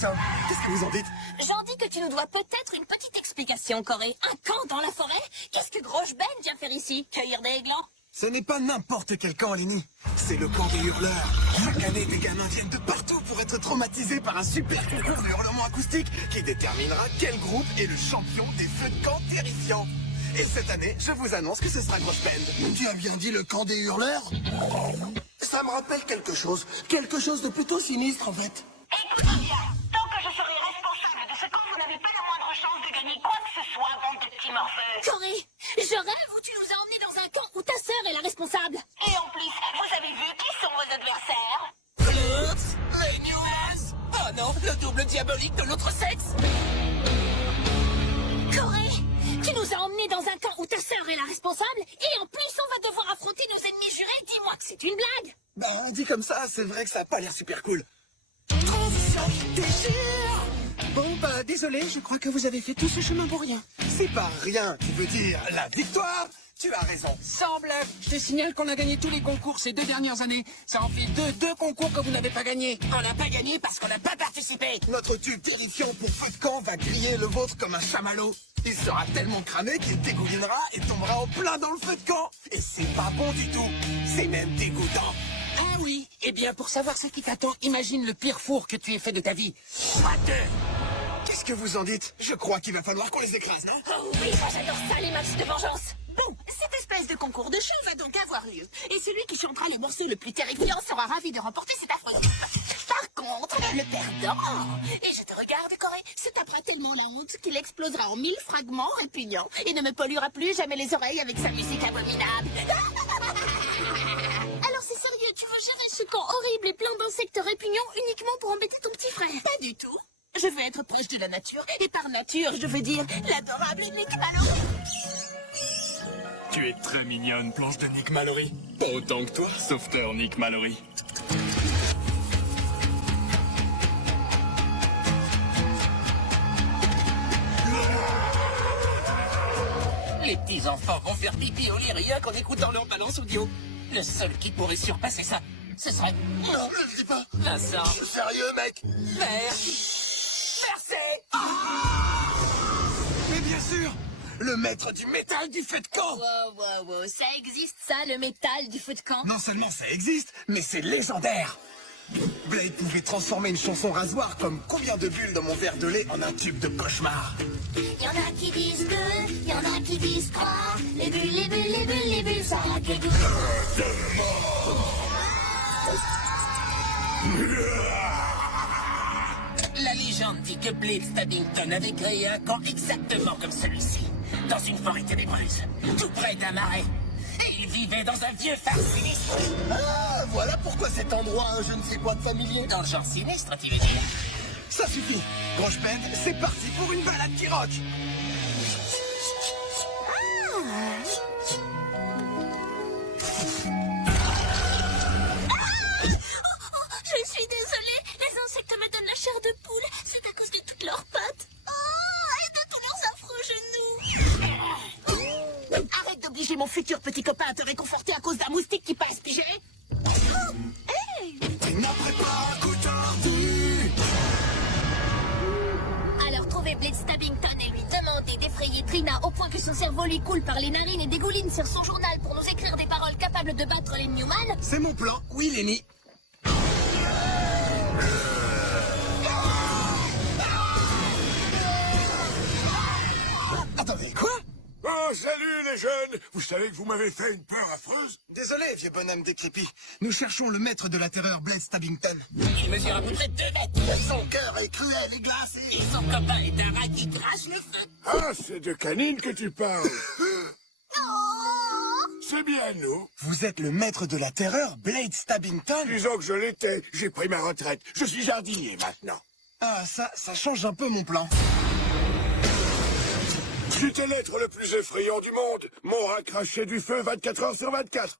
ça? Qu'est-ce que vous en dites? J'en dis que tu nous dois peut-être une petite explication, Corée. Un camp dans la forêt? Qu'est-ce que Grosse Ben vient faire ici? Cueillir des glands? Ce n'est pas n'importe quel camp, Lenny. C'est le camp des hurleurs. Chaque année, des gamins viennent de partout pour être traumatisés par un super concours de hurlements acoustiques qui déterminera quel groupe est le champion des feux de camp terrifiants. Et cette année, je vous annonce que ce sera Grosse Ben. Tu as bien dit le camp des hurleurs? Ça me rappelle quelque chose de plutôt sinistre en fait. Écoutez bien, tant que je serai responsable de ce camp, vous n'avez pas la moindre chance de gagner quoi que ce soit, bande de petits morveux. Corée, je rêve où tu nous as emmenés dans un camp où ta sœur est la responsable. Et en plus, vous avez vu qui sont vos adversaires? Oups, les Newlands. Oh non, le double diabolique de l'autre sexe. Corée, tu nous as emmenés dans un camp où ta sœur est la responsable et en plus on va devoir affronter nos ennemis jurés. Dis-moi que c'est une blague. Ben, dit comme ça, c'est vrai que ça a pas l'air super cool. Transition qui déchire. Bon, bah désolé, je crois que vous avez fait tout ce chemin pour rien. C'est pas rien, tu veux dire la victoire? Tu as raison. Sans blague, je te signale qu'on a gagné tous les concours ces 2 dernières années. Ça en fait deux concours que vous n'avez pas gagnés. On n'a pas gagné parce qu'on n'a pas participé. Notre tube terrifiant pour feu de camp va griller le vôtre comme un chamallow. Il sera tellement cramé qu'il dégoulinera et tombera en plein dans le feu de camp. Et c'est pas bon du tout. C'est même dégoûtant. Ah oui, eh bien pour savoir ce qui t'attend, imagine le pire four que tu aies fait de ta vie. Qu'est-ce que vous en dites? Je crois qu'il va falloir qu'on les écrase, non? Oh oui, moi j'adore ça, les matchs de vengeance. Bon, cette espèce de concours de chant va donc avoir lieu. Et celui qui chantera le morceau le plus terrifiant sera ravi de remporter cette affreuse coupe. Par contre, le perdant, et je te regarde, Corée, se tapera tellement la honte qu'il explosera en 1000 fragments répugnants et ne me polluera plus jamais les oreilles avec sa musique abominable. Alors c'est sérieux, tu veux gérer ce camp horrible et plein d'insectes répugnants uniquement pour embêter ton petit frère? Pas du tout. Je veux être proche de la nature, et par nature, je veux dire l'adorable Nick Mallory. Tu es très mignonne, planche de Nick Mallory. Pas autant que toi, sauveteur Nick Mallory. Les petits enfants vont faire pipi au lit rien qu'en écoutant leur balance audio. Le seul qui pourrait surpasser ça, ce serait... Non, ne le dis pas. Vincent. Je suis sérieux, mec. Merci. Mais bien sûr, le maître du métal du feu de camp. Wow, ça existe ça, le métal du feu de camp? Non seulement ça existe, mais c'est légendaire. Blade pouvait transformer une chanson rasoir comme combien de bulles dans mon verre de lait en un tube de cauchemar. Y'en a qui disent 2, y'en a qui disent 3. Les bulles, les bulles, les bulles, les bulles, ça a que goût. La légende dit que Blade Stabbington avait créé un camp exactement comme celui-ci, dans une forêt ténébreuse, tout près d'un marais. Et il vivait dans un vieux phare sinistre. Ah, voilà pourquoi cet endroit a un je ne sais quoi de familier. Dans le genre sinistre, tu veux dire? Ça suffit. Grosse Ben, c'est parti pour une balade qui rock. Je suis désolée, les insectes me donnent la chair de poule. C'est à cause de toutes leurs pattes. Oh, et de tous leurs affreux genoux. Arrête d'obliger mon futur petit copain à te réconforter à cause d'un moustique qui passe, pigé. Tu n'en prépares un coup tordu. Alors trouvez Blade Stabbington et lui demandez d'effrayer Trina au point que son cerveau lui coule par les narines et dégouline sur son journal pour nous écrire des paroles capables de battre les Newman. C'est mon plan, oui Lenny. Attendez, quoi? Oh, salut les jeunes! Vous savez que vous m'avez fait une peur affreuse? Désolé, vieux bonhomme décrépit. Nous cherchons le maître de la terreur, Blade Stabbington. Il mesure à peu près 2 mètres. Son cœur est cruel et glacé. Et son copain est un rat qui crache le feu. Ah, c'est de Canine que tu parles. C'est bien nous. Vous êtes le maître de la terreur, Blade Stabbington? Disons que je l'étais. J'ai pris ma retraite. Je suis jardinier maintenant. Ah, ça change un peu mon plan. J'étais l'être le plus effrayant du monde. Mon rat crachait du feu 24 heures sur 24.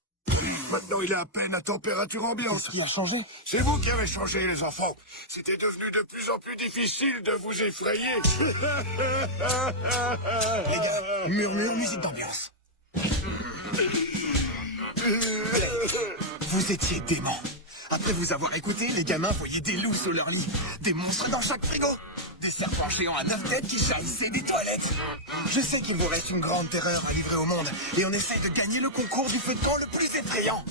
Maintenant, il est à peine à température ambiante. Qu'est-ce qui a changé? C'est vous qui avez changé, les enfants. C'était devenu de plus en plus difficile de vous effrayer. Les gars, murmure, musique d'ambiance. Vous étiez dément. À Après vous avoir écouté, les gamins voyaient des loups sous leur lit, des monstres dans chaque frigo, des serpents géants à 9 têtes qui jaillissaient des toilettes. Je sais qu'il vous reste une grande terreur à livrer au monde, et on essaye de gagner le concours du feu de camp le plus effrayant.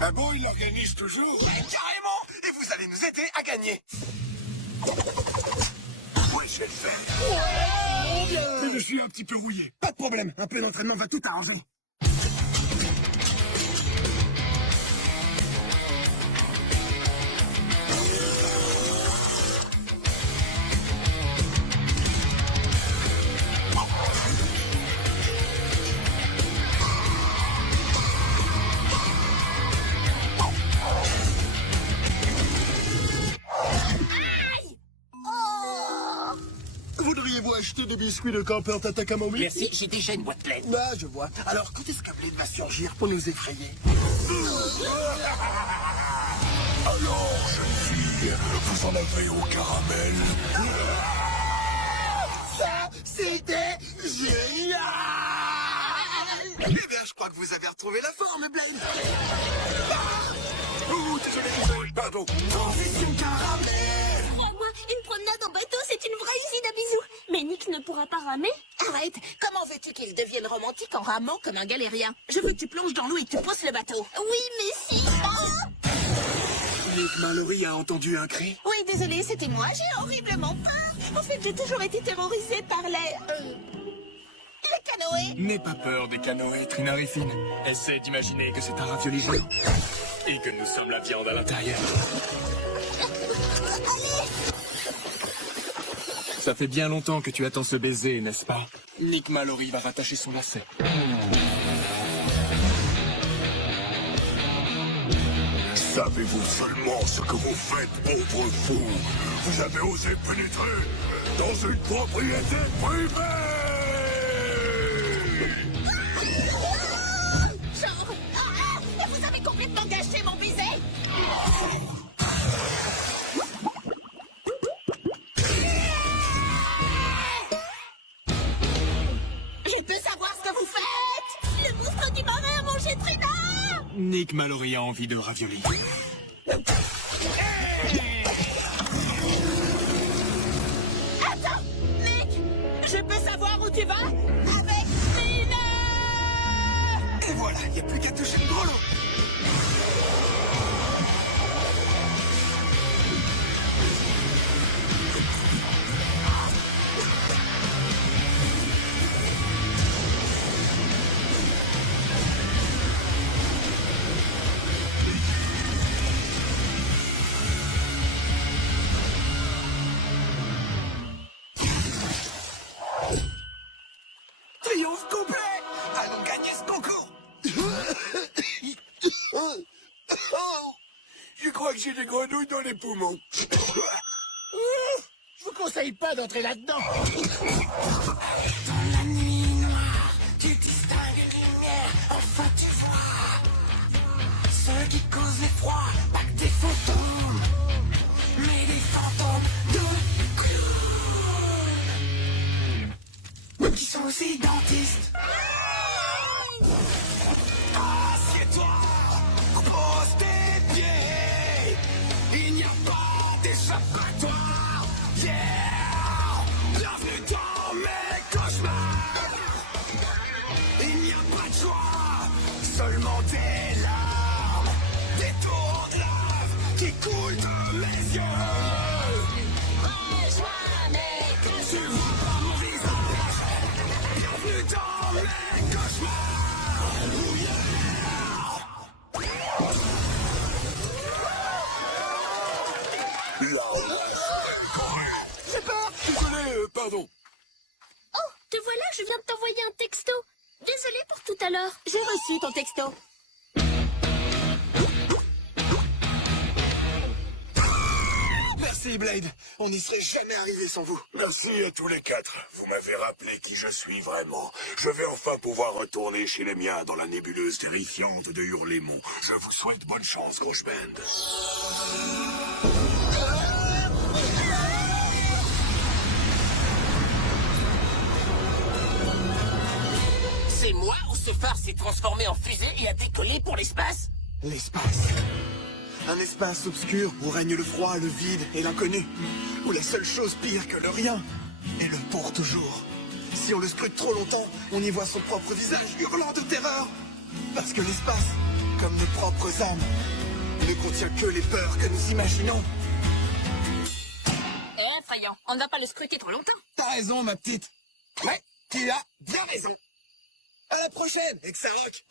Ah bon, il organise toujours? Mais carrément! Et vous allez nous aider à gagner. Oui, je vais le faire. Mais je suis un petit peu rouillé. Pas de problème, un peu d'entraînement va tout arranger. Voudriez-vous acheter des biscuits de campeur Tata Camomille? Merci, j'ai déjà une boîte pleine. Bah, je vois. Alors, quand est-ce que Blade va surgir pour nous effrayer? Alors, jeune fille, vous en avez au caramel? Ça, c'était génial! Eh bien, je crois que vous avez retrouvé la forme, Blade. Oh, désolé. Pardon. Transition caramel! Moi, une promenade en bateau, c'est une vraie usine à bisous. Mais Nick ne pourra pas ramer. Arrête, comment veux-tu qu'il devienne romantique en ramant comme un galérien? Je veux que tu plonges dans l'eau et que tu pousses le bateau. Oui, mais si... Oh, Nick Mallory a entendu un cri. Oui, désolé, c'était moi, j'ai horriblement peur. En fait, j'ai toujours été terrorisée par les canoës. N'aie pas peur des canoës, Trinari Fine. Essaie d'imaginer que c'est un ravioli géant. Et que nous sommes la viande à l'intérieur. Ça fait bien longtemps que tu attends ce baiser, n'est-ce pas? Nick Mallory va rattacher son lacet. Savez-vous seulement ce que vous faites, pauvre fou? Vous avez osé pénétrer dans une propriété privée! Genre... Ah, vous avez complètement gâché mon baiser. Je peux savoir ce que vous faites? le monstre du marais a mangé Trina! Nick Mallory a envie de ravioli. Attends, Nick, je peux savoir où tu vas? Avec Trina! Et voilà, il n'y a plus qu'à toucher le gros lot. Triomphe complet! Allons gagner ce concours! Je crois que j'ai des grenouilles dans les poumons. Je vous conseille pas d'entrer là-dedans. Dans la nuit noire, tu distingues les lumières, enfin tu vois. Ceux qui causent l'effroi, pas que des fantômes, mais des fantômes de clowns. Qui sont aussi dentistes. Assieds-toi, pose tes pieds, il n'y a pas d'échappatoire. Yeah! Bienvenue dans mes cauchemars. Il n'y a pas de choix, seulement des larmes, des tours de lave qui coulent de mes yeux. Rejoins mes cauchemars. Tu vois pas mon visage. Bienvenue dans mes cauchemars. Oh yeah! J'ai peur. Désolé, pardon. Oh, te voilà, je viens de t'envoyer un texto. Désolée pour tout à l'heure. J'ai reçu ton texto. Merci Blade, on n'y serait jamais arrivé sans vous. Merci à tous les quatre. Vous m'avez rappelé qui je suis vraiment. Je vais enfin pouvoir retourner chez les miens dans la nébuleuse terrifiante de Hurlemont. Je vous souhaite bonne chance, Grosse Band. C'est moi ou ce phare s'est transformé en fusée et a décollé pour l'espace? L'espace. Un espace obscur où règne le froid, le vide et l'inconnu. Où la seule chose pire que le rien est le pour toujours. Si on le scrute trop longtemps, on y voit son propre visage hurlant de terreur. Parce que l'espace, comme nos propres âmes, ne contient que les peurs que nous imaginons. Et effrayant, on ne va pas le scruter trop longtemps. T'as raison, ma petite. Ouais, tu as bien raison. À la prochaine, Exarock.